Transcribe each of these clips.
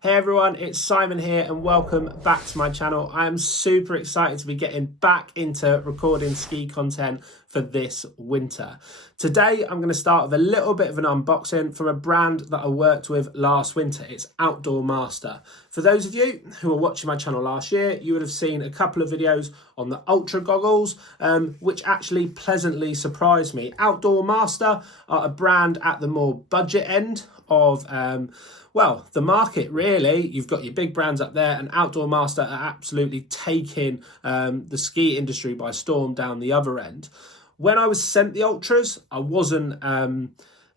Hey everyone, it's Simon here and welcome back to my channel. I am super excited to be getting back into recording ski content for this winter. Today I'm going to start with a little bit of an unboxing from a brand that I worked with last winter. It's Outdoor Master. For those of you who were watching my channel last year, you would have seen a couple of videos on the Ultra goggles, which actually pleasantly surprised me. Outdoor Master are a brand at the more budget end of the market really. You've got your big brands up there, and Outdoor Master are absolutely taking the ski industry by storm down the other end. When I was sent the Ultras, I wasn't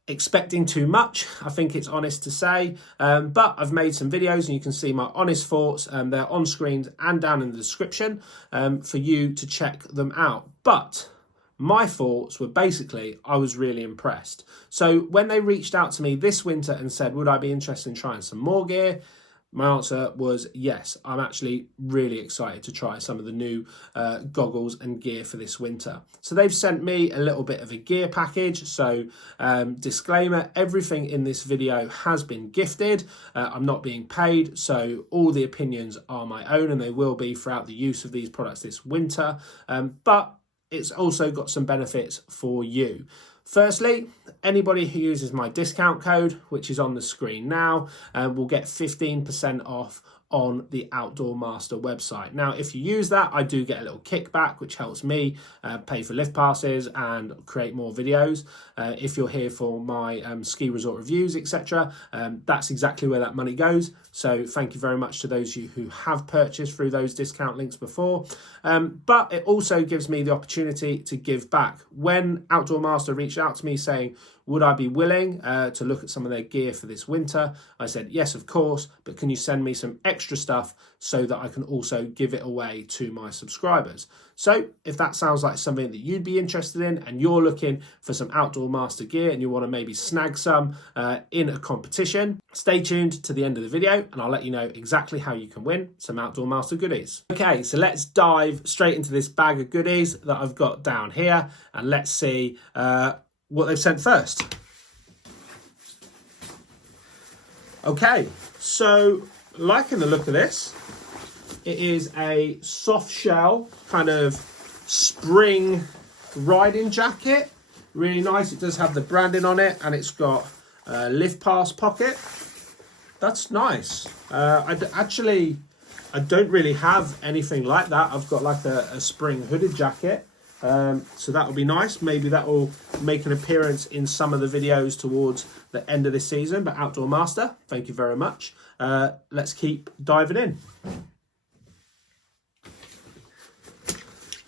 expecting too much, I think it's honest to say, but I've made some videos and you can see my honest thoughts. They're on screen and down in the description for you to check them out. But my thoughts were basically, I was really impressed. So when they reached out to me this winter and said, would I be interested in trying some more gear? My answer was yes. I'm actually really excited to try some of the new goggles and gear for this winter. So they've sent me a little bit of a gear package. So disclaimer, everything in this video has been gifted. I'm not being paid. So all the opinions are my own and they will be throughout the use of these products this winter. But it's also got some benefits for you. Firstly, anybody who uses my discount code, which is on the screen now, will get 15% off on the Outdoor Master website. Now, if you use that, I do get a little kickback, which helps me pay for lift passes and create more videos. If you're here for my ski resort reviews, etc., that's exactly where that money goes. So thank you very much to those of you who have purchased through those discount links before. But it also gives me the opportunity to give back. When Outdoor Master reached out to me saying, would I be willing to look at some of their gear for this winter? I said, yes, of course, but can you send me some extra stuff so that I can also give it away to my subscribers? So if that sounds like something that you'd be interested in and you're looking for some Outdoor Master gear and you want to maybe snag some in a competition, stay tuned to the end of the video and I'll let you know exactly how you can win some Outdoor Master goodies. Okay, so let's dive straight into this bag of goodies that I've got down here and let's see what they've sent first. Okay, so liking the look of this. It is a soft shell kind of spring riding jacket. Really nice. It does have the branding on it and it's got a lift pass pocket. That's nice. I don't really have anything like that. I've got like a spring hooded jacket. So that will be nice. Maybe that will make an appearance in some of the videos towards the end of this season. But Outdoor Master, thank you very much. Let's keep diving in.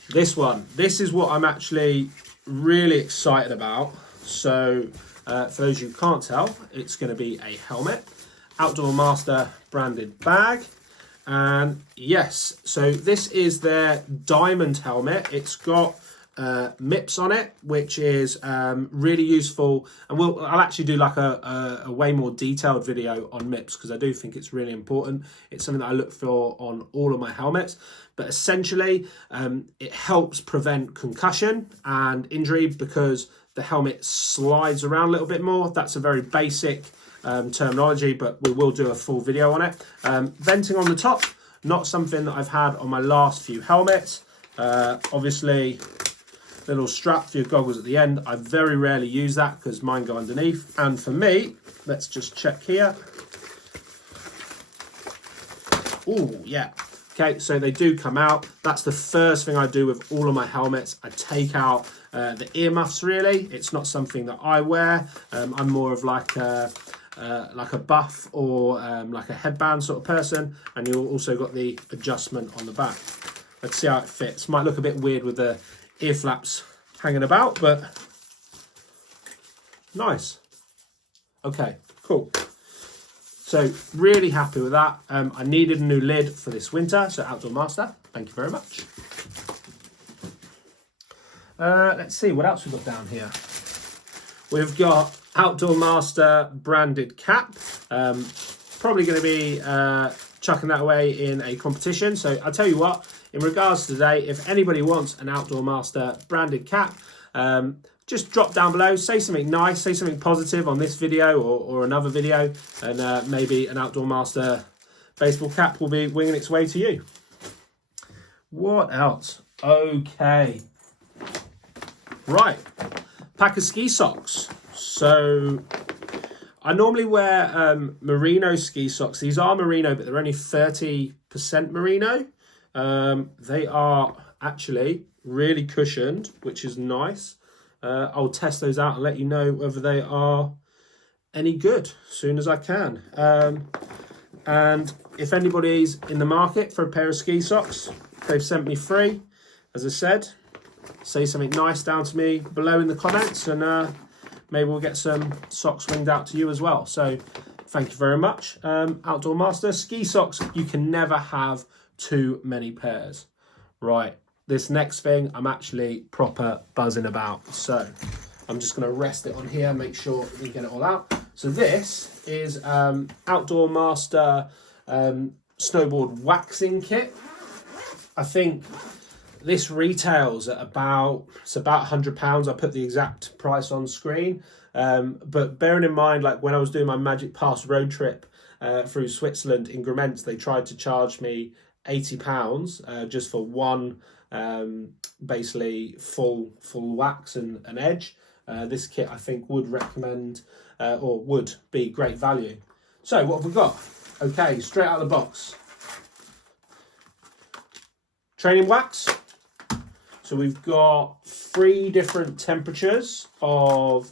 This is what I'm actually really excited about. So for those who can't tell, it's going to be a helmet. Outdoor Master branded bag. And yes, so this is their Diamond helmet. It's got MIPS on it, which is really useful, and I'll actually do like a way more detailed video on MIPS because I do think it's really important. It's something that I look for on all of my helmets, but essentially it helps prevent concussion and injury because the helmet slides around a little bit more. That's a very basic terminology, but we will do a full video on it. Venting on the top, not something that I've had on my last few helmets. Obviously, little strap for your goggles at the end. I very rarely use that because mine go underneath. And for me, let's just check here. Oh, yeah. Okay, so they do come out. That's the first thing I do with all of my helmets. I take out the earmuffs, really. It's not something that I wear. I'm more of like a buff or like a headband sort of person. And you've also got the adjustment on the back. Let's see how it fits. Might look a bit weird with the ear flaps hanging about, but nice. Okay, cool. So really happy with that. I needed a new lid for this winter, so Outdoor Master, thank you very much. Let's see what else we've got down here. We've got Outdoor Master branded cap. Probably going to be chucking that away in a competition. So I'll tell you what, in regards to today, if anybody wants an Outdoor Master branded cap, just drop down below, say something nice, say something positive on this video or another video, and maybe an Outdoor Master baseball cap will be winging its way to you. What else? Okay. Right. Pack of ski socks. So I normally wear merino ski socks. These are merino, but they're only 30% merino. They are actually really cushioned, which is nice. I'll test those out and let you know whether they are any good as soon as I can. And if anybody's in the market for a pair of ski socks, they've sent me free. As I said, say something nice down to me below in the comments, and maybe we'll get some socks winged out to you as well. So thank you very much. Outdoor Master, ski socks, you can never have too many pairs. Right. This next thing I'm actually proper buzzing about. So I'm just going to rest it on here, make sure we get it all out. So this is Outdoor Master snowboard waxing kit. I think this retails at about £100. I put the exact price on screen. But bearing in mind, like when I was doing my Magic Pass road trip through Switzerland in Grements, they tried to charge me £80 just for one basically full wax and edge. This kit I think would recommend or would be great value. So what have we got? Okay, straight out of the box. Training wax. So we've got 3 different temperatures of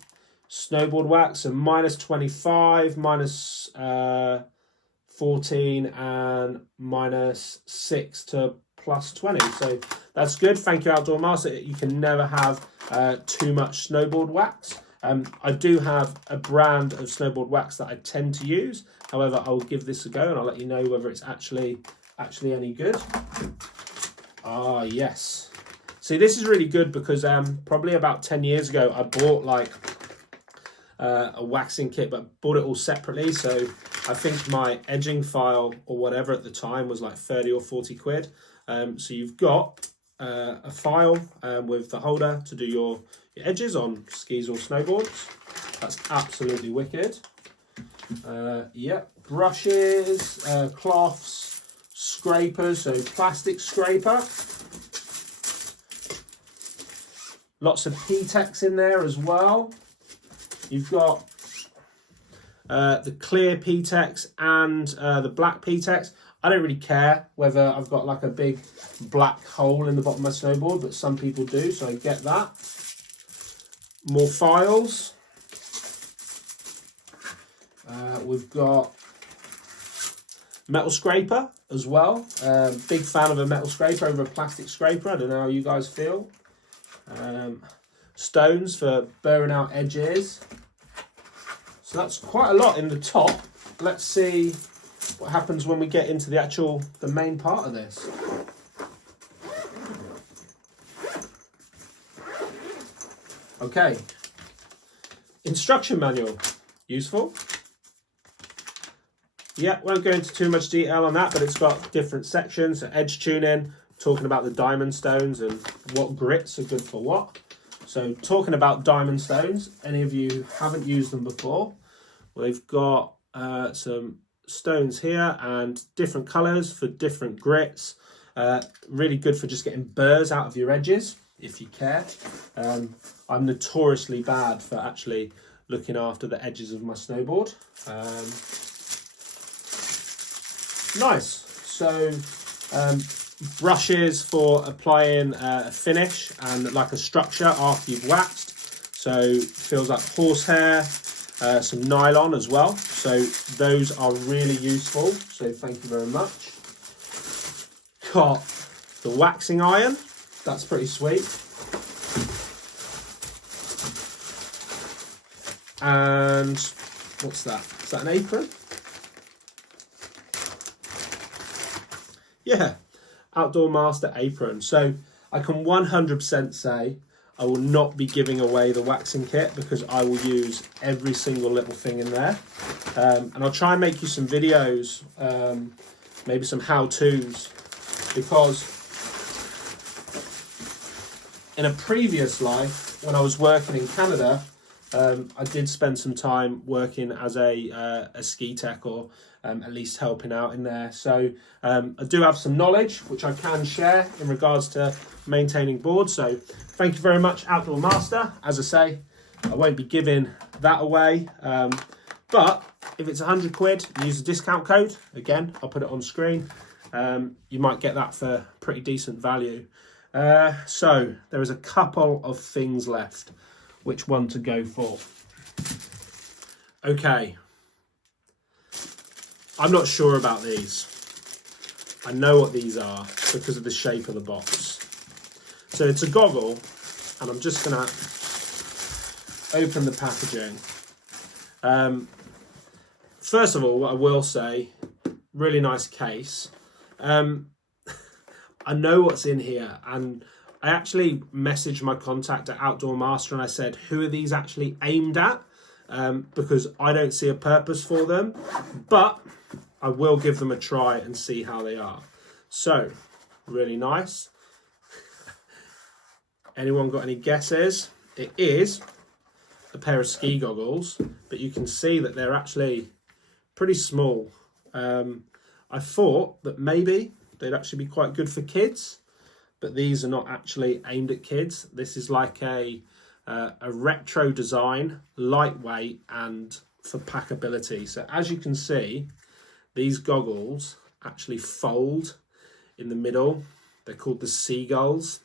snowboard wax, so -25, -14 and -6 to +20. So that's good. Thank you, Outdoor Master. You can never have too much snowboard wax. I do have a brand of snowboard wax that I tend to use. However, I'll give this a go and I'll let you know whether it's actually any good. Ah, yes. See, this is really good because probably about 10 years ago, I bought like a waxing kit, but bought it all separately. So I think my edging file or whatever at the time was like 30 or 40 quid. So you've got a file with the holder to do your edges on skis or snowboards. That's absolutely wicked. Yeah, brushes, cloths, scrapers, so plastic scraper. Lots of P-Tex in there as well. You've got the clear P-Tex and the black P-Tex. I don't really care whether I've got like a big black hole in the bottom of my snowboard, but some people do, so I get that. More files. We've got metal scraper as well. Big fan of a metal scraper over a plastic scraper. I don't know how you guys feel. Stones for burring out edges. So that's quite a lot in the top. Let's see what happens when we get into the main part of this. Okay. Instruction manual. Useful. Yeah, won't go into too much detail on that, but it's got different sections. So edge tuning, talking about the diamond stones and what grits are good for what. So talking about diamond stones, any of you who haven't used them before, we've got some stones here and different colours for different grits. Really good for just getting burrs out of your edges, if you care. I'm notoriously bad for actually looking after the edges of my snowboard. Nice. So brushes for applying a finish and like a structure after you've waxed. So feels like horsehair, some nylon as well. So those are really useful. So thank you very much. Got the waxing iron. That's pretty sweet. And what's that? Is that an apron? Yeah, Outdoor Master apron. So I can 100% say I will not be giving away the waxing kit because I will use every single little thing in there. And I'll try and make you some videos, maybe some how-tos, because in a previous life, when I was working in Canada, I did spend some time working as a ski tech, or at least helping out in there. So I do have some knowledge which I can share in regards to maintaining boards. So thank you very much, Outdoor Master. As I say, I won't be giving that away, but if it's 100 quid, use the discount code. Again, I'll put it on screen. You might get that for pretty decent value. So there is a couple of things left. Which one to go for? Okay. I'm not sure about these. I know what these are because of the shape of the box. So it's a goggle, and I'm just going to open the packaging. First of all, what I will say, really nice case. I know what's in here, and I actually messaged my contact at Outdoor Master and I said, who are these actually aimed at? Because I don't see a purpose for them, but I will give them a try and see how they are. So, really nice. Anyone got any guesses? It is a pair of ski goggles, but you can see that they're actually pretty small. I thought that maybe they'd actually be quite good for kids, but these are not actually aimed at kids. This is like a retro design, lightweight, and for packability. So as you can see, these goggles actually fold in the middle. They're called the Seagulls.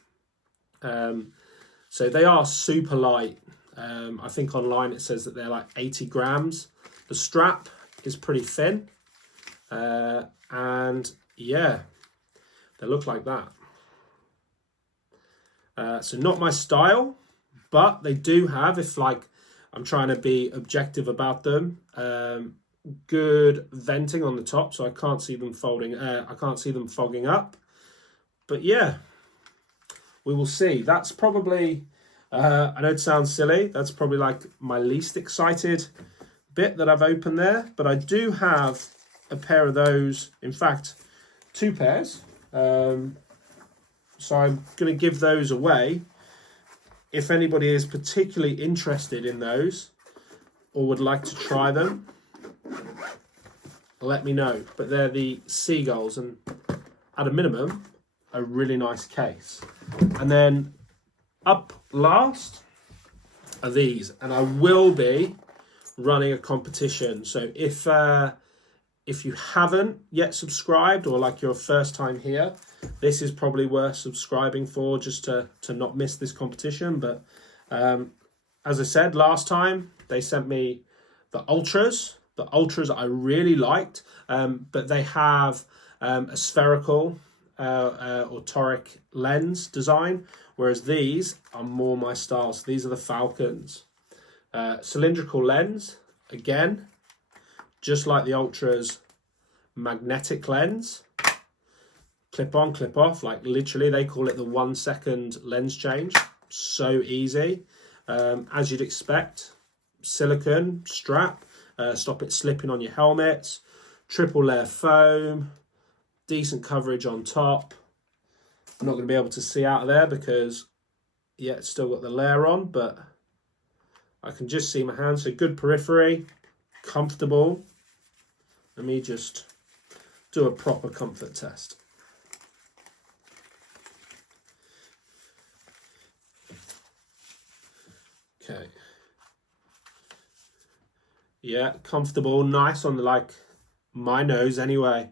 So they are super light. I think online it says that they're like 80 grams. The strap is pretty thin. And yeah, they look like that. So not my style, but they do have, if like I'm trying to be objective about them, good venting on the top, so I can't see them folding. I can't see them fogging up. But yeah, we will see. That's probably, I know it sounds silly, that's probably like my least excited bit that I've opened there, but I do have a pair of those, in fact, 2 pairs. So I'm going to give those away. If anybody is particularly interested in those or would like to try them, let me know. But they're the Seagulls, and at a minimum, a really nice case. And then up last are these, and I will be running a competition. So if you haven't yet subscribed, or like you're first time here, this is probably worth subscribing for, just to not miss this competition. But as I said last time, they sent me the Ultras. The Ultras I really liked, but they have a spherical or toric lens design, whereas these are more my style. So these are the Falcons. Cylindrical lens, again, just like the Ultras, magnetic lens. Clip on, clip off, like literally they call it the 1 second lens change. So easy. As you'd expect, silicone strap, stop it slipping on your helmets, triple layer foam, decent coverage on top. I'm not going to be able to see out of there because, yeah, it's still got the layer on, but I can just see my hand. So good periphery, comfortable. Let me just do a proper comfort test. Okay. Yeah, comfortable, nice on like my nose anyway.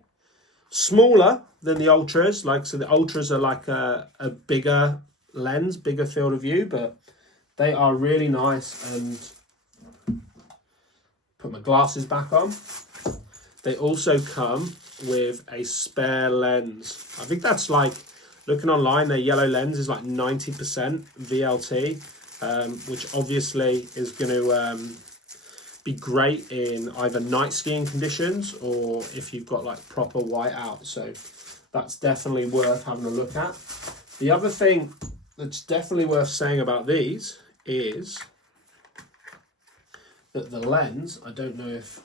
Smaller than the Ultras, like, so the Ultras are like a bigger lens, bigger field of view, but they are really nice. And put my glasses back on. They also come with a spare lens. I think that's like, looking online, their yellow lens is like 90% VLT. Which obviously is going to be great in either night skiing conditions or if you've got like proper whiteout. So that's definitely worth having a look at. The other thing that's definitely worth saying about these is that the lens, I don't know if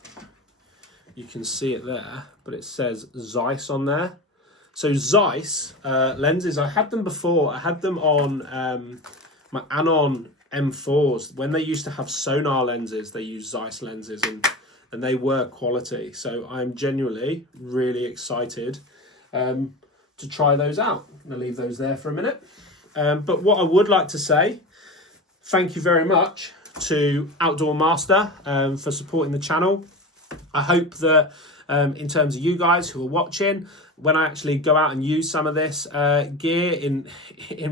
you can see it there, but it says Zeiss on there. So Zeiss lenses, I had them before. I had them on my Anon M4s. When they used to have sonar lenses, they used Zeiss lenses, and they were quality. So I'm genuinely really excited to try those out. I'm going to leave those there for a minute. But what I would like to say, thank you very much to Outdoor Master for supporting the channel. I hope that in terms of you guys who are watching, when I actually go out and use some of this gear in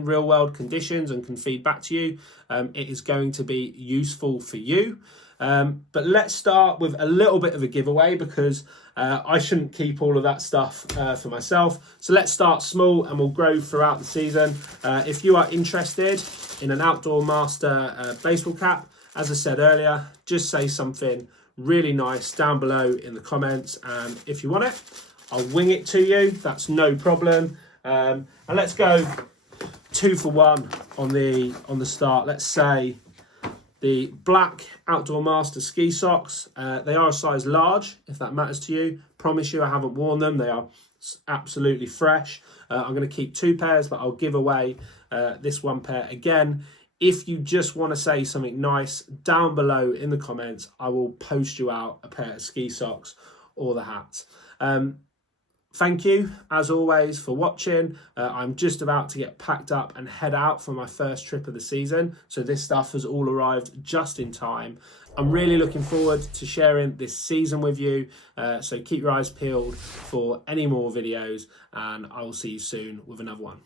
real world conditions and can feed back to you, it is going to be useful for you. But let's start with a little bit of a giveaway, because I shouldn't keep all of that stuff for myself. So let's start small and we'll grow throughout the season. If you are interested in an Outdoor Master baseball cap, as I said earlier, just say something really nice down below in the comments, and if you want it, I'll wing it to you. That's no problem. And let's go 2 for 1 on the start. Let's say the black Outdoor Master ski socks. They are a size large, if that matters to you. Promise you I haven't worn them. They are absolutely fresh. I'm going to keep 2 pairs, but I'll give away this 1 pair again. If you just want to say something nice down below in the comments, I will post you out a pair of ski socks or the hats. Thank you, as always, for watching. I'm just about to get packed up and head out for my first trip of the season. So this stuff has all arrived just in time. I'm really looking forward to sharing this season with you. So keep your eyes peeled for any more videos, and I will see you soon with another one.